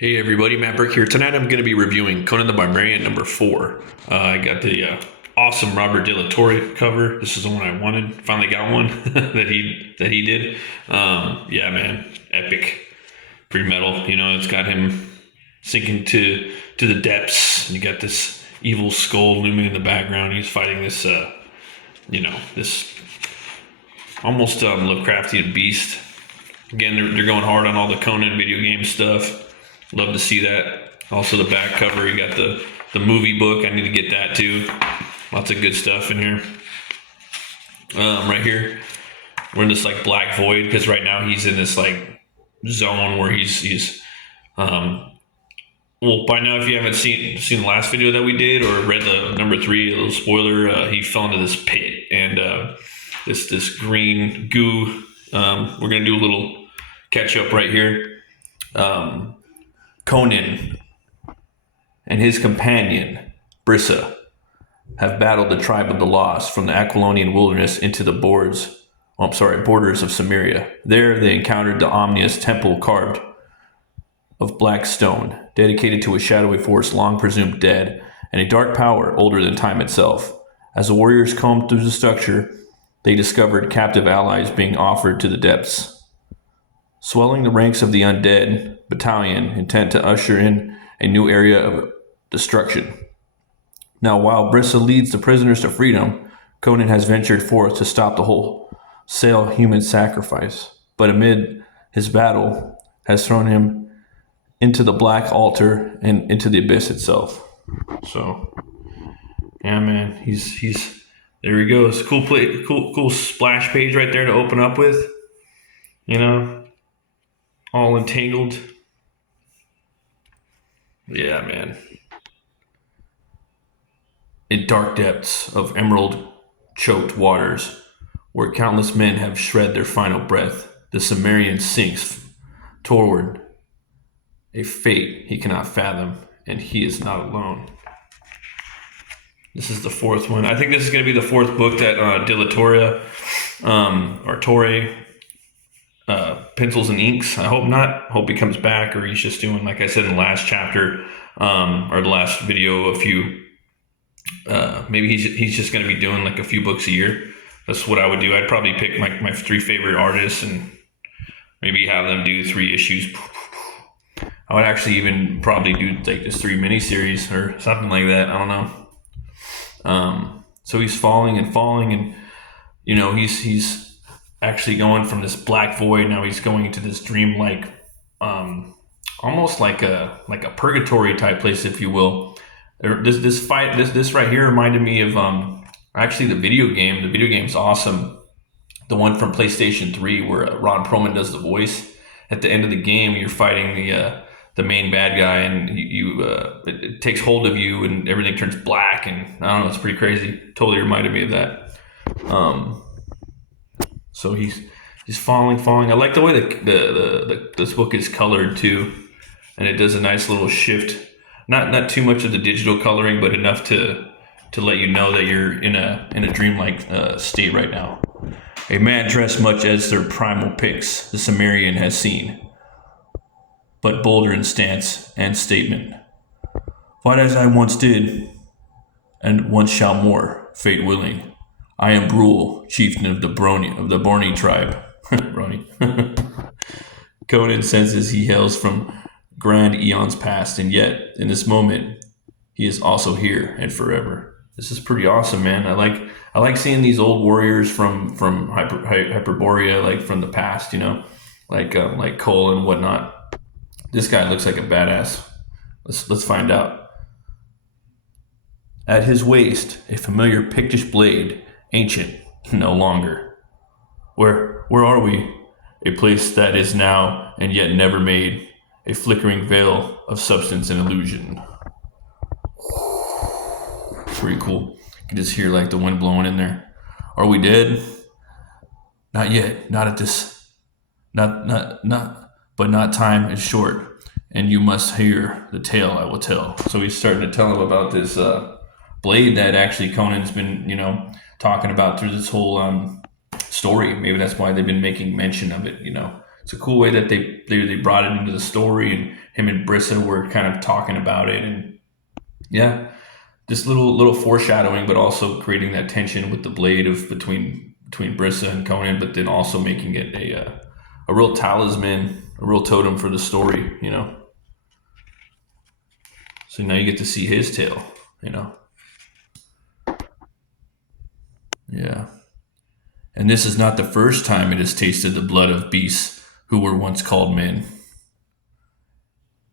Hey everybody, Matt Burke here. Tonight I'm going to be reviewing Conan the Barbarian number 4. I got the awesome Robert De La Torre cover. This is the one I wanted. Finally got one that he did. Yeah, man, epic, pretty metal. You know, it's got him sinking to the depths. And you got this evil skull looming in the background. He's fighting this, this almost Lovecraftian beast. Again, they're going hard on all the Conan video game stuff. Love to see that. Also the back cover, you got the movie book. I need to get that too. Lots of good stuff in here. Right here, we're in this like black void because right now he's in this like zone where he's well, by now if you haven't seen the last video that we did or read the number 3, a little spoiler, he fell into this pit and this green goo. We're gonna do a little catch up right here. Conan and his companion, Brissa, have battled the tribe of the Lost from the Aquilonian wilderness into the borders of Samaria. There they encountered the ominous temple carved of black stone, dedicated to a shadowy force long presumed dead, and a dark power older than time itself. As the warriors combed through the structure, they discovered captive allies being offered to the depths. Swelling the ranks of the undead battalion, intent to usher in a new area of destruction. Now, while Brissa leads the prisoners to freedom, Conan has ventured forth to stop the wholesale human sacrifice, but amid his battle has thrown him into the black altar and into the abyss itself. So, yeah, man, he's there he goes. Cool splash page right there to open up with. You know. All entangled. Yeah, man. In dark depths of emerald-choked waters, where countless men have shred their final breath, the Cimmerian sinks toward a fate he cannot fathom, and he is not alone. This is the 4th one. I think this is going to be the 4th book that De La Torre, or Torre, pencils and inks. I hope not. Hope he comes back, or he's just doing, like I said in the last chapter, or the last video, a few. Maybe he's just going to be doing like a few books a year. That's what I would do. I'd probably pick my 3 favorite artists and maybe have them do 3 issues. I would actually even probably do like this 3 miniseries or something like that. I don't know. So he's falling, and you know he's actually going from this black void. Now he's going into this dream-like, almost like a purgatory type place, if you will. This right here reminded me of actually the video game. The video game's awesome. The one from PlayStation 3 where Ron Perlman does the voice. At the end of the game, you're fighting the main bad guy, and it takes hold of you, and everything turns black. And I don't know, it's pretty crazy. Totally reminded me of that. So he's falling. I like the way this book is colored too, and it does a nice little shift. Not too much of the digital coloring, but enough to let you know that you're in a dreamlike state right now. A man dressed much as their primal pics the Cimmerian has seen, but bolder in stance and statement. Fight as I once did, and once shall more, fate willing. I am Brule, chieftain of the Borny tribe. Brony. Conan senses he hails from grand eons past, and yet, in this moment, he is also here and forever. This is pretty awesome, man. I like seeing these old warriors from Hyperborea, like from the past, you know, like Cole and whatnot. This guy looks like a badass. Let's find out. At his waist, a familiar Pictish blade. Ancient, no longer. Where are we? A place that is now and yet never made, a flickering veil of substance and illusion. Pretty cool. You can just hear like the wind blowing in there. Are we dead? Not yet. Not at this. Not. But not time is short, and you must hear the tale I will tell. So he's starting to tell him about this blade that actually Conan's been, talking about through this whole story. Maybe that's why they've been making mention of it. it's a cool way that they brought it into the story, and him and Brissa were kind of talking about it, and yeah, just little foreshadowing, but also creating that tension with the blade of between Brissa and Conan, but then also making it a real talisman, a real totem for the story, you know. So now you get to see his tale, you know. Yeah. And this is not the first time it has tasted the blood of beasts who were once called men.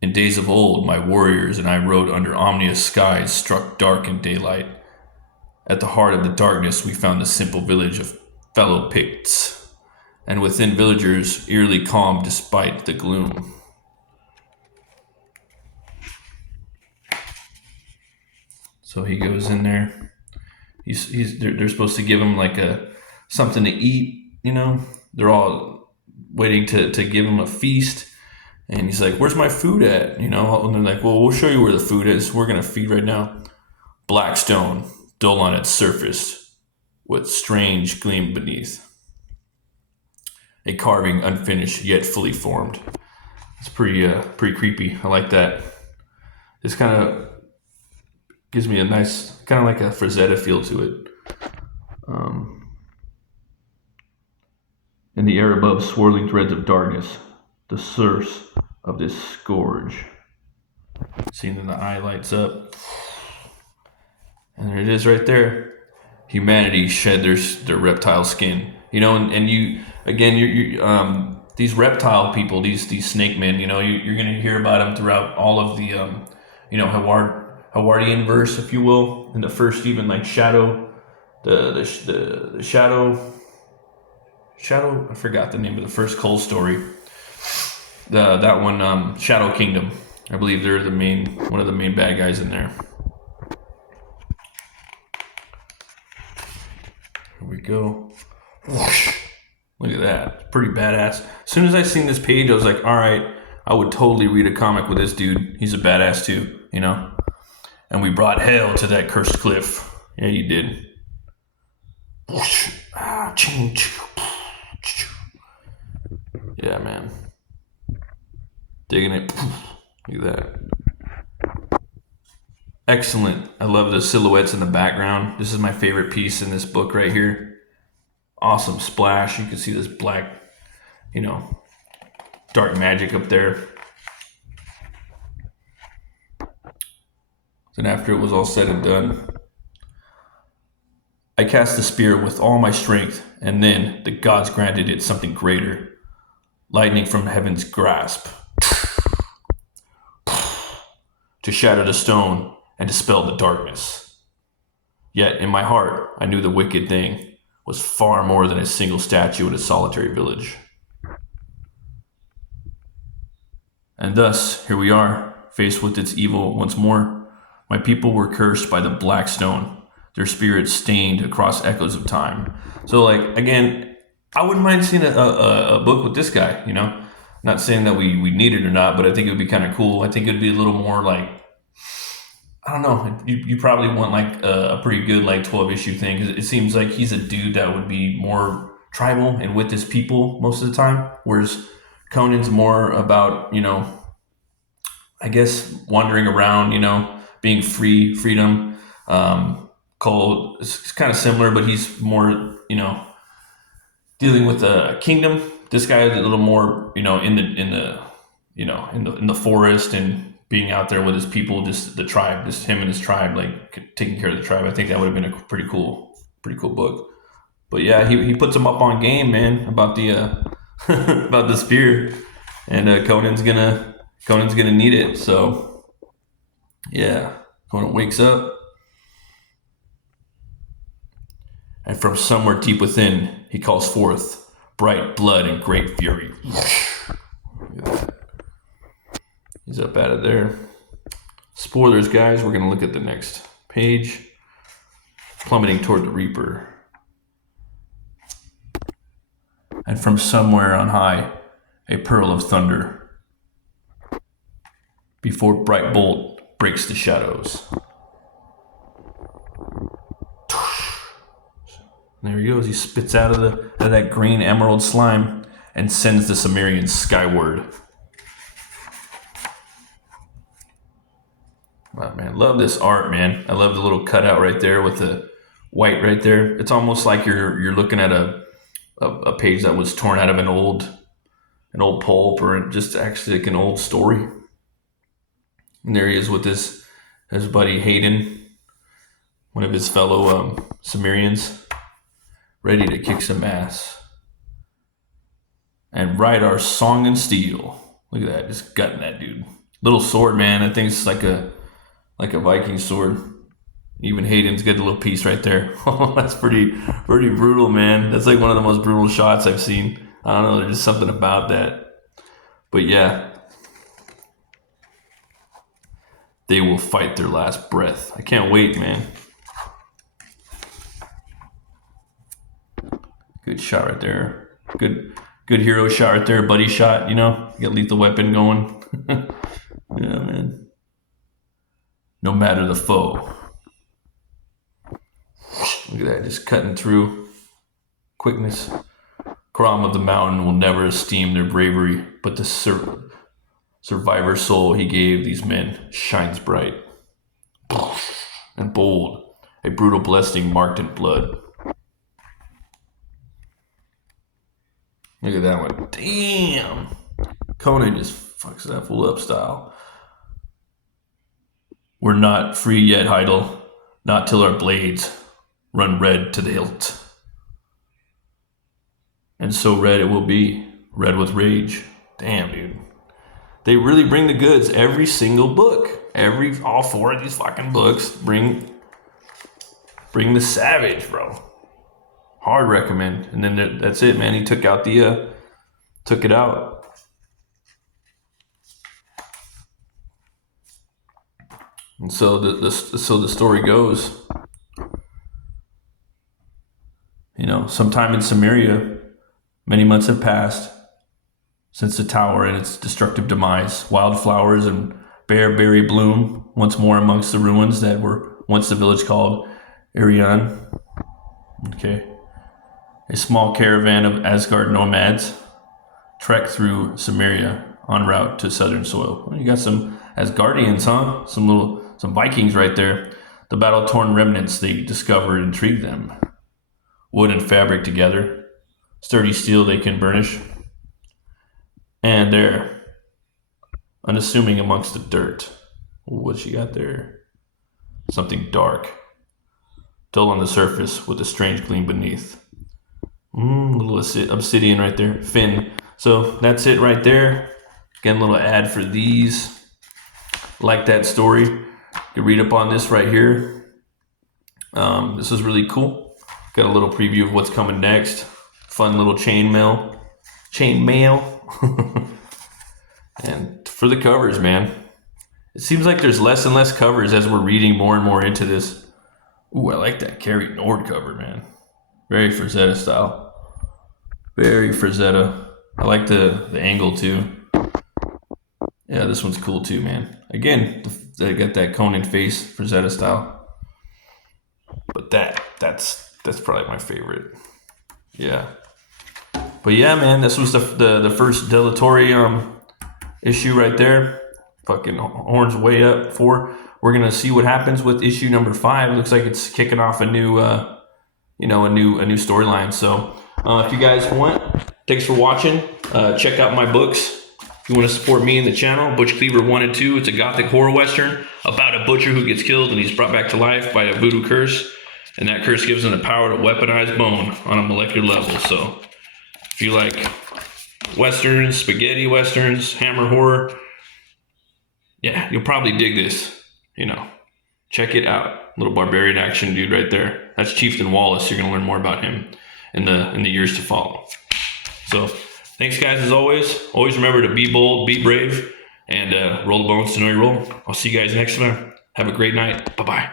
In days of old, my warriors and I rode under ominous skies struck dark in daylight. At the heart of the darkness, we found the simple village of fellow Picts, and within villagers eerily calm despite the gloom. So he goes in there. They're supposed to give him like something to eat, you know. They're all waiting to give him a feast. And he's like, "Where's my food at?" You know, and they're like, "Well, we'll show you where the food is. We're gonna feed right now." Black stone, dull on its surface, with strange gleam beneath. A carving unfinished yet fully formed. It's pretty creepy. I like that. This kind of gives me a nice, kind of like a Frazetta feel to it. In the air above, swirling threads of darkness, the source of this scourge. Seeing that the eye lights up. And there it is right there. Humanity shed their reptile skin. You know, and you, again, these reptile people, these snake men, you know, you're going to hear about them throughout all of the, you know, Howardian verse, if you will, in the first even like Shadow, the Shadow, I forgot the name of the first Cole story. That one, Shadow Kingdom. I believe they're one of the main bad guys in there. Here we go. Whoosh. Look at that. Pretty badass. As soon as I seen this page, I was like, all right, I would totally read a comic with this dude. He's a badass too, you know? And we brought hell to that cursed cliff. Yeah, you did. Whoosh. Ah, change. Yeah, man. Digging it. Look at that. Excellent. I love the silhouettes in the background. This is my favorite piece in this book right here. Awesome splash. You can see this black, you know, dark magic up there. Then after it was all said and done, I cast the spear with all my strength, and then the gods granted it something greater. Lightning from heaven's grasp to shatter the stone and dispel the darkness. Yet in my heart, I knew the wicked thing was far more than a single statue in a solitary village. And thus, here we are, faced with its evil once more. My people were cursed by the black stone, their spirits stained across echoes of time. So, like, again, I wouldn't mind seeing a book with this guy, you know? Not saying that we need it or not, but I think it would be kind of cool. I think it would be a little more like, I don't know, you probably want like a pretty good like 12 issue thing, because it seems like he's a dude that would be more tribal and with his people most of the time, whereas Conan's more about, you know, I guess wandering around, you know, being freedom. Cole is kind of similar, but he's more, you know, dealing with a kingdom. This guy is a little more, you know, in the forest and being out there with his people, just the tribe, just him and his tribe, like taking care of the tribe. I think that would have been a pretty cool book. But yeah, he puts him up on game, man, about the about the spear, and Conan's gonna need it. So yeah, Conan wakes up, and from somewhere deep within, he calls forth bright blood and great fury. He's up out of there. Spoilers, guys. We're going to look at the next page. Plummeting toward the Reaper. And from somewhere on high, a pearl of thunder. Before bright bolt breaks the shadows. There he goes. He spits out of that green emerald slime. and sends the Cimmerians skyward. Wow, man, love this art, man. I love the little cutout right there with the white right there. It's almost like you're looking at a page that was torn out of an old pulp, or just actually like an old story. And there he is with his buddy Hayden, one of his fellow Cimmerians, ready to kick some ass and write our song in steel. Look at that, just gutting that dude. Little sword, man. I think it's like a Viking sword. Even Hayden's got a little piece right there. Oh, that's pretty brutal, man. That's like one of the most brutal shots I've seen. I don't know, there's just something about that. But yeah, they will fight their last breath. I can't wait, man. Good shot right there. Good hero shot right there. Buddy shot, you know. You got Lethal Weapon going. Yeah, man. No matter the foe. Look at that, just cutting through. Quickness. Crom of the Mountain will never esteem their bravery, but the survivor soul he gave these men shines bright and bold, a brutal blessing marked in blood. Look at that one. Damn. Conan just fucks that fool up style. We're not free yet, Heidel. Not till our blades run red to the hilt. And so red it will be. Red with rage. Damn, dude. They really bring the goods. Every single book. All 4 of these fucking books bring the savage, bro. Hard recommend. And then that's it, man. He took it out. And so the story goes, you know, sometime in Cimmeria, many months have passed since the tower and its destructive demise. Wildflowers and bare berry bloom once more amongst the ruins that were once the village called Arian. Okay. A small caravan of Asgard nomads trek through Cimmeria en route to southern soil. Well, you got some Asgardians, huh? Some Vikings right there. The battle-torn remnants they discovered intrigued them. Wood and fabric together. Sturdy steel they can burnish. And there, unassuming amongst the dirt. What she got there? Something dark. Dull on the surface with a strange gleam beneath. Little obsidian right there. Fin. So that's it right there. Again, a little ad for these. Like that story. You can read up on this right here. This is really cool. Got a little preview of what's coming next. Fun little chain mail. And for the covers, man. It seems like there's less and less covers as we're reading more and more into this. Ooh, I like that Carrie Nord cover, man. Very Frazetta style. Very Frazetta. I like the angle too. Yeah, this one's cool too, man. Again, they got that Conan face, Frazetta style. But that's probably my favorite. Yeah. But yeah, man, this was the first Delatory issue right there. Fucking horns way up 4. We're gonna see what happens with issue number 5. It looks like it's kicking off a new storyline. So if you guys want, thanks for watching. Check out my books. If you want to support me and the channel, Butch Cleaver 1 and 2. It's a gothic horror western about a butcher who gets killed and he's brought back to life by a voodoo curse. And that curse gives him the power to weaponize bone on a molecular level. So if you like westerns, spaghetti westerns, hammer horror, yeah, you'll probably dig this. You know, check it out. Little barbarian action dude right there. That's Chieftain Wallace. You're gonna learn more about him in the years to follow. So thanks, guys, as always. Always remember to be bold, be brave, and roll the bones to know you roll. I'll see you guys next time. Have a great night. Bye-bye.